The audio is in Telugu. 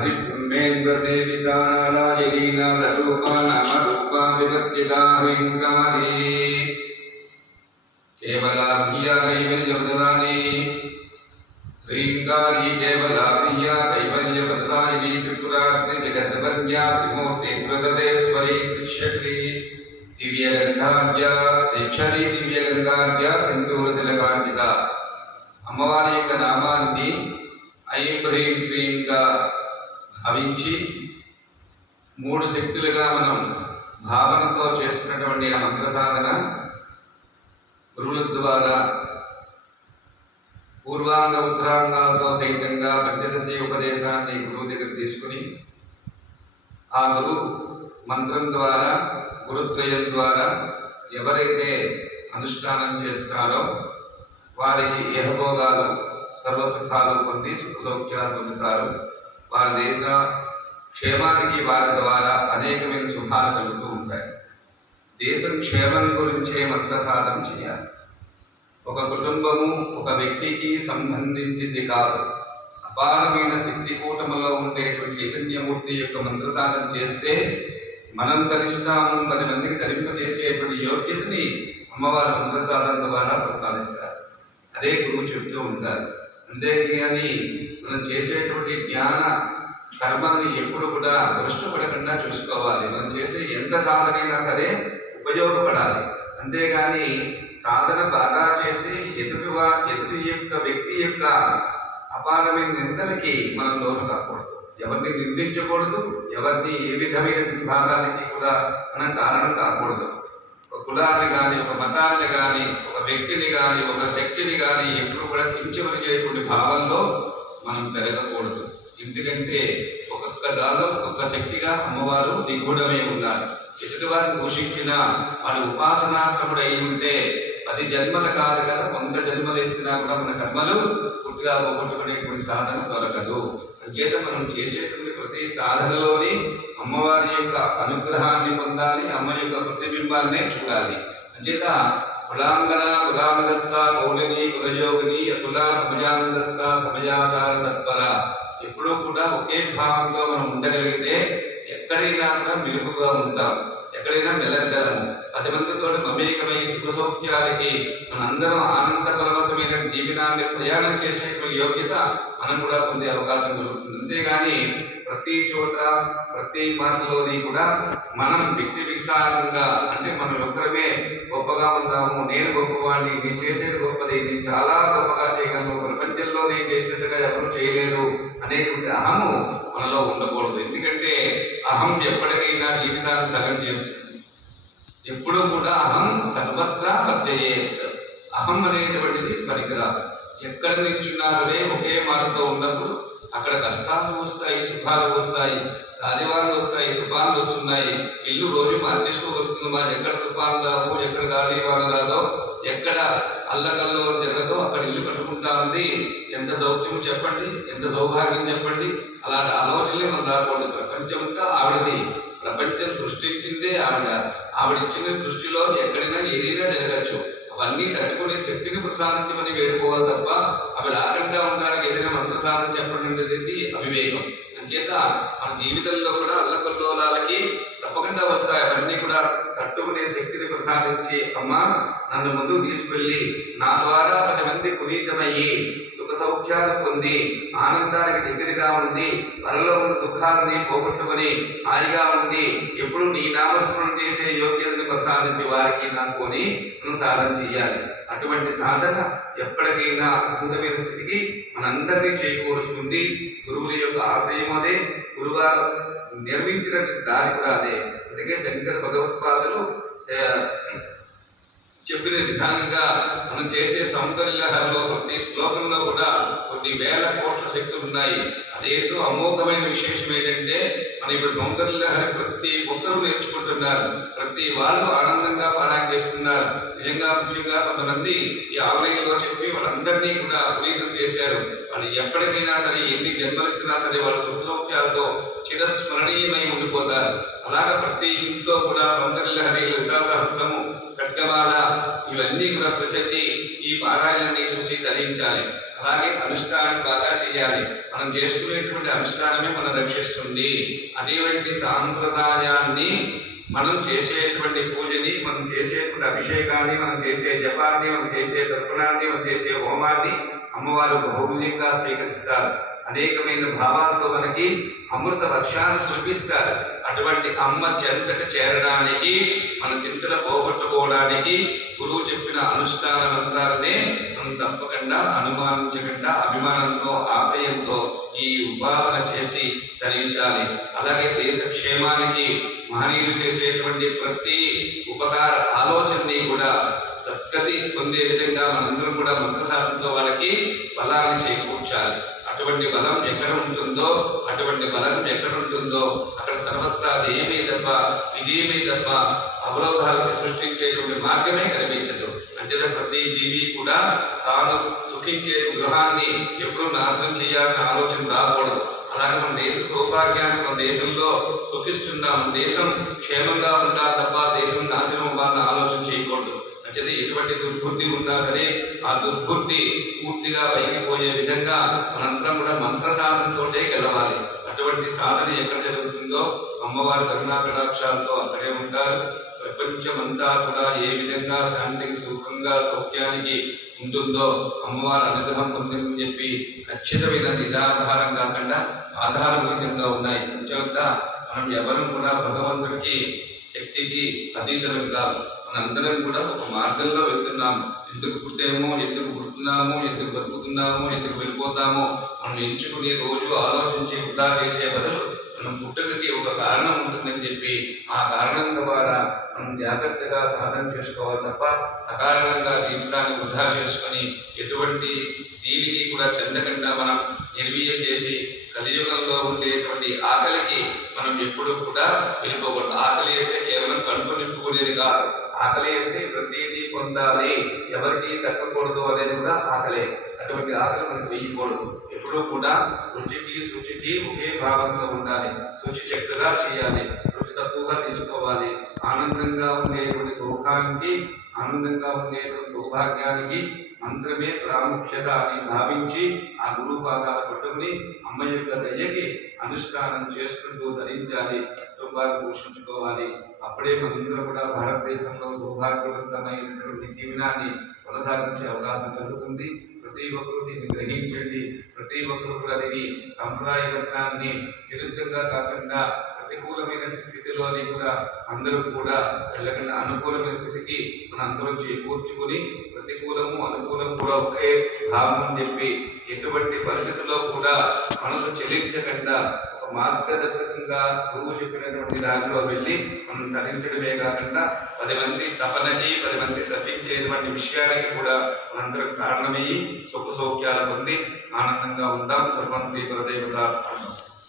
హరిబ్రహ్మేంద్ర సేవితానాలాయలీనాథ రూపా నామ రూపా వివర్జితా హ్రీంకారీ కేవలాభ్యా కైవల్యప్రదాని హ్రీంకారీ కేవలాభ్యా కైవల్యప్రదాయిని త్రిపురాగ్ని జగద్వర్యా త్రిమూర్తి త్రిదదేశ్వరీ త్రిశక్తి దివ్యగంధాఢ్య దీక్షరీ దివ్యగంధాఢ్య సింధూర తిలకాంకిత అమ్మవారి యొక్క నామాన్ని ఐం హ్రీం శ్రీంగా భావించి మూడు శక్తులుగా మనం భావనతో చేస్తున్నటువంటి ఆ మంత్ర సాధన గురువుల ద్వారా పూర్వాంగ ఉత్తరాంగాలతో సహితంగా పంచదశి ఉపదేశాన్ని గురువు దగ్గర తీసుకుని ఆ గురు మంత్రం ద్వారా గురుత్రయం ద్వారా ఎవరైతే అనుష్ఠానం చేస్తారో వారికి యహభోగాలు సర్వసుఖాలు పొంది సుఖ సౌఖ్యాలు పొందుతారు. వారి దేశ క్షేమానికి వారి ద్వారా అనేకమైన శుభాలు కలుగుతూ ఉంటాయి. దేశం క్షేమం గురించే మంత్ర సాధన చేయాలి. ఒక కుటుంబము ఒక వ్యక్తికి సంబంధించింది కాదు. అపారమైన శక్తి కూటములో ఉండేటువంటి చైతన్యమూర్తి యొక్క మంత్ర సాధన చేస్తే మనం తరిస్తాము పది మందికి తరింపజేసేటువంటి యోగ్యతని అమ్మవారి మంత్ర సాధన ద్వారా ప్రసాదిస్తారు. అదే గురువు చెబుతూ ఉంటారు. అంతేగాని మనం చేసేటువంటి జ్ఞాన కర్మల్ని ఎప్పుడు కూడా భ్రష్టపడకుండా చూసుకోవాలి. మనం చేసే ఎంత సాధనైనా సరే ఉపయోగపడాలి. అంతేగాని సాధన బాగా చేసి ఎదుటి వా ఎదుటి యొక్క వ్యక్తి యొక్క అపారమైన నిందలకి మనం లోను కాకూడదు. ఎవరిని నిందించకూడదు ఎవరిని ఏ విధమైన విభాగానికి కూడా మనం కారణం కాకూడదు. ఒక కులాన్ని కానీ ఒక మతాన్ని కానీ ఒక వ్యక్తిని కానీ ఒక శక్తిని కానీ ఎప్పుడు కూడా కించమనిచేటువంటి భావంలో మనం పెరగకూడదు. ఎందుకంటే ఒక్కొక్క దానిలో ఒక్కొక్క శక్తిగా అమ్మవారు నిగూఢమై ఉన్నారు. ఎదుటివారిని దూషించిన వాడు ఉపాసనాత్మకుడు అయి ఉంటే పది జన్మలు కాదు కదా వంద జన్మలు ఎత్తినా కూడా మన కర్మలు పూర్తిగా పోగొట్టుకునేటువంటి సాధన దొరకదు. అంచేత మనం చేసేటువంటి ప్రతి సాధనలోని అమ్మవారి యొక్క అనుగ్రహాన్ని పొందాలి అమ్మ యొక్క ప్రతిబింబాన్నే చూడాలి. అంచేత కులాంగన కులాంగస్థ కౌలిని కులయోగిని కులా సమయానందస్థ సమయాచార తత్పర. ఎప్పుడూ కూడా ఒకే భావంతో మనం ఉండగలిగితే ఎక్కడైనా కూడా మెలుపుగా ఉంటాం. ఎక్కడైనా మెలగలము పది మందితో మమేకమై సుఖ సౌఖ్యాలకి మనందరం ఆనంద పరవశమైన జీవనాన్ని ప్రయాణం చేసే యోగ్యత మనం కూడా పొందే అవకాశం కలుగుతుంది అంతేగాని ప్రతి చోట ప్రతి మాటలోని కూడా మనం వ్యక్తి విశాలంగా అంటే మనం ఒక్కరమే గొప్పగా ఉన్నాము నేను గొప్పవాడిని నేను చేసేది గొప్పది నేను చాలా గొప్పగా చేయగలను ప్రపంచంలో నేను చేసినట్టుగా ఎవరు చేయలేరు అనేటువంటి అహము మనలో ఉండకూడదు. ఎందుకంటే అహం ఎప్పటికైనా జీవితాన్ని సగం చేస్తుంది. ఎప్పుడూ కూడా అహం సర్వత్రా వర్జయేత్. అహం అనేటువంటిది పనికిరాదు ఎక్కడ నిల్చున్నా సరే ఒకే మాటతో ఉన్నప్పుడు అక్కడ కష్టాలు వస్తాయి సుఖాలు వస్తాయి గాలివాలు వస్తాయి తుఫాన్లు వస్తున్నాయి. ఇల్లు రోజు మార్చేసుకోగలుగుతుంది మరి ఎక్కడ తుఫాన్ రావు ఎక్కడ గాలి రాదో ఎక్కడ అల్లకల్లో జరగదో అక్కడ ఇల్లు కట్టుకుంటా ఉంది. ఎంత సౌఖ్యం చెప్పండి ఎంత సౌభాగ్యం చెప్పండి. అలాంటి ఆలోచనలే మనం రాకూడదు. ప్రపంచం ఆవిడది. ప్రపంచం సృష్టించిందే ఆవిడ. ఆవిడ ఇచ్చిన సృష్టిలో ఎక్కడైనా ఏదైనా జరగచ్చు. అవన్నీ తట్టుకునే శక్తిని ప్రసాదించమని వేడుకోవాలి తప్ప రాకుండా ఉండడానికి ఏదైనా మంత్ర సాధన చెప్పడం అనేది అవివేకం. అంచేత మన జీవితంలో కూడా అల్లకల్లోలాలకి తప్పకుండా వస్తాయి. అవన్నీ కూడా తట్టుకునే శక్తిని ప్రసాదించి అమ్మ నన్ను ముందుకు తీసుకెళ్ళి నా ద్వారా పది మంది పునీతమయ్యి సుఖ సౌఖ్యాలు పొంది ఆనందానికి దగ్గరగా ఉంది వరలో ఉన్న దుఃఖాలని పోగొట్టుకొని హాయిగా ఉంది ఎప్పుడు నీ నామస్మరణ చేసే యోగ్యత ప్రసాదించి వారికి నాకుని మనం సాధన చేయాలి. అటువంటి సాధన ఎప్పటికైనా అద్భుతమైన స్థితికి మనందరినీ చేకూరుస్తుంది. గురువుల యొక్క ఆశయం అదే గురువారు నిర్మించిన దారి కూడా అదే. అందుకే శంకర భగవత్పాదులు చెప్పిన విధానంగా మనం చేసే సౌందర్యహరలో ప్రతి శ్లోకంలో కూడా కొన్ని వేల కోట్ల శక్తులు ఉన్నాయి. అదేంటో అమోఘమైన విశేషం ఏంటంటే మన ఇప్పుడు సౌందర్యలహరి ప్రతి ఒక్కరూ నేర్చుకుంటున్నారు. ప్రతి వాళ్ళు ఆనందంగా పారాయణ చేస్తున్నారు. నిజంగా ముఖ్యంగా కొంతమంది ఈ ఆలయంలో చెప్పి వాళ్ళందరినీ కూడా పునీతం చేశారు. వాళ్ళు ఎప్పటికైనా సరే ఎన్ని జన్మలెత్తినా సరే వాళ్ళ సుఖసౌఖ్యాలతో చిరస్మరణీయమై ఉండిపోతారు. అలాగే ప్రతి ఇంట్లో కూడా సౌందర్యలహరి లలితా సహస్రము ఖడ్గమాల ఇవన్నీ కూడా ప్రసిద్ధి ఈ భాగాలన్నీ చూసి ధరించాలి అలాగే అనుష్ఠానం బాగా చేయాలి. మనం చేసుకునేటువంటి అనుష్ఠానమే మనం రక్షిస్తుంది. అటువంటి సాంప్రదాయాన్ని మనం చేసేటువంటి పూజని మనం చేసేటువంటి అభిషేకాన్ని మనం చేసే జపాన్ని మనం చేసే తర్పణాన్ని మనం చేసే హోమాన్ని అమ్మవారు బహుమూల్యంగా స్వీకరిస్తారు. అనేకమైన భావాలతో మనకి అమృత వర్షాన్ని కురిపిస్తారు అటువంటి అమ్మ చెంతకు చేరడానికి మన చింతలు పోగొట్టుకోవడానికి గురువు చెప్పిన అనుష్ఠాన మంత్రాలనే మనం తప్పకుండా అనుమానించకుండా అభిమానంతో ఆశయంతో ఈ ఉపాసన చేసి తరించాలి. అలాగే దేశ క్షేమానికి మహనీయులు చేసేటువంటి ప్రతి ఉపకార ఆలోచనని కూడా సద్గతి పొందే విధంగా మనందరం కూడా మంత్రశాస్త్రంతో వాళ్ళకి బలాన్ని చేకూర్చాలి. అటువంటి బలం ఎక్కడ ఉంటుందో అటువంటి బలం ఎక్కడ ఉంటుందో అక్కడ సర్వత్రా జయమే తప్ప విజయమే తప్ప అవరోధాలను సృష్టించేటువంటి మార్గమే కనిపించదు. అంతేత ప్రతి జీవి కూడా తాను సుఖించే గృహాన్ని ఎప్పుడు నాశనం చేయాలనే ఆలోచన రాకూడదు. అలాగే మన దేశ సౌభాగ్యాన్ని మన దేశంలో సుఖిస్తున్నాం మన దేశం క్షేమంగా ఉండాలి తప్ప దేశం నాశనం అవ్వాలని ఆలోచన చేయకూడదు. మంచిది ఎటువంటి దుర్బుద్ధి ఉన్నా సరే ఆ దుర్బుద్ధి పూర్తిగా పైకి పోయే విధంగా మనంతరం కూడా మంత్ర సాధనతోటే గెలవాలి. అటువంటి సాధన ఎక్కడ జరుగుతుందో అమ్మవారి కరుణా కటాక్షాలతో అక్కడే ఉంటారు. ప్రపంచమంతా కూడా ఏ విధంగా శాంతికి సుఖంగా సౌఖ్యానికి ఉంటుందో అమ్మవారి అనుగ్రహం పొందిందని చెప్పి ఖచ్చితమైన నిరాధారం కాకుండా ఆధారభూతంగా ఉన్నాయి. అంచేత మనం ఎవరు కూడా భగవంతుడికి శక్తికి అతీతులం కాదు. మనందరం కూడా ఒక మార్గంలో వెళ్తున్నాము. ఎందుకు పుట్టామో ఎందుకు పుడుతున్నామో ఎందుకు బతుకుతున్నామో ఎందుకు వెళ్ళిపోతామో మనం ఎంచుకుని రోజు ఆలోచించి వృధా చేసే బదులు మనం పుట్టుకకి ఒక కారణం ఉంటుందని చెప్పి ఆ కారణం ద్వారా మనం జాగ్రత్తగా సాధన చేసుకోవాలి తప్ప అకారణంగా జీవితాన్ని వృధా చేసుకొని ఎటువంటి దీనికి కూడా చెందకుండా మనం నిర్వీర్యం చేసి కలియుగంలో ఉండేటువంటి ఆకలికి మనం ఎప్పుడూ కూడా వెళ్ళిపోకూడదు. ఆకలి అంటే కేవలం కడుపు నింపుకునేది కాదు. ఆకలి అంటే ప్రతిదీ పొందాలి. ఎవరికి దక్కకూడదు అనేది కూడా ఆకలే. అటువంటి ఆకలి మనకు వేయకూడదు. ఎప్పుడూ కూడా రుచికి శుచికి ఒకే భావంతో ఉండాలి. శుచి చక్కగా చేయాలి. రుచి తక్కువగా తీసుకోవాలి. ఆనందంగా ఉండేటువంటి సుఖానికి ఆనందంగా ఉండేటువంటి సౌభాగ్యానికి మంత్రమే ప్రాముఖ్యత అని భావించి ఆ గురు పాదాలు పట్టుకుని అమ్మ యొక్క దయ్యకి అనుష్ఠానం చేసుకుంటూ ధరించాలి. కుటుంబాన్ని పోషించుకోవాలి. అప్పుడే మనందరం కూడా భారతదేశంలో సౌభాగ్యవంతమైనటువంటి జీవనాన్ని కొనసాగించే అవకాశం కలుగుతుంది. ప్రతి ఒక్కరు దీన్ని గ్రహించండి. ప్రతి ఒక్కరు కూడా దీని సంప్రదాయబద్ధాన్ని నిరుద్యంగా కాకుండా ప్రతికూలమైన స్థితిలోని కూడా అందరూ కూడా వెళ్ళకుండా అనుకూలమైన స్థితికి మన అందరం చేకూర్చుకుని ప్రతికూలము అనుకూలం కూడా ఒకే భావం అని చెప్పి ఎటువంటి పరిస్థితుల్లో కూడా మనసు చెల్లించకుండా ఒక మార్గదర్శకంగా గురువు చెప్పినటువంటి దారిలో వెళ్ళి మనం తరించడమే కాకుండా పది మంది తపనకి పది మంది తప్పించేటువంటి విషయానికి కూడా మనందరం కారణమయ్యి సుఖ సౌఖ్యాలు పొంది ఆనందంగా ఉందాం. సర్వం శ్రీ గురుదేవత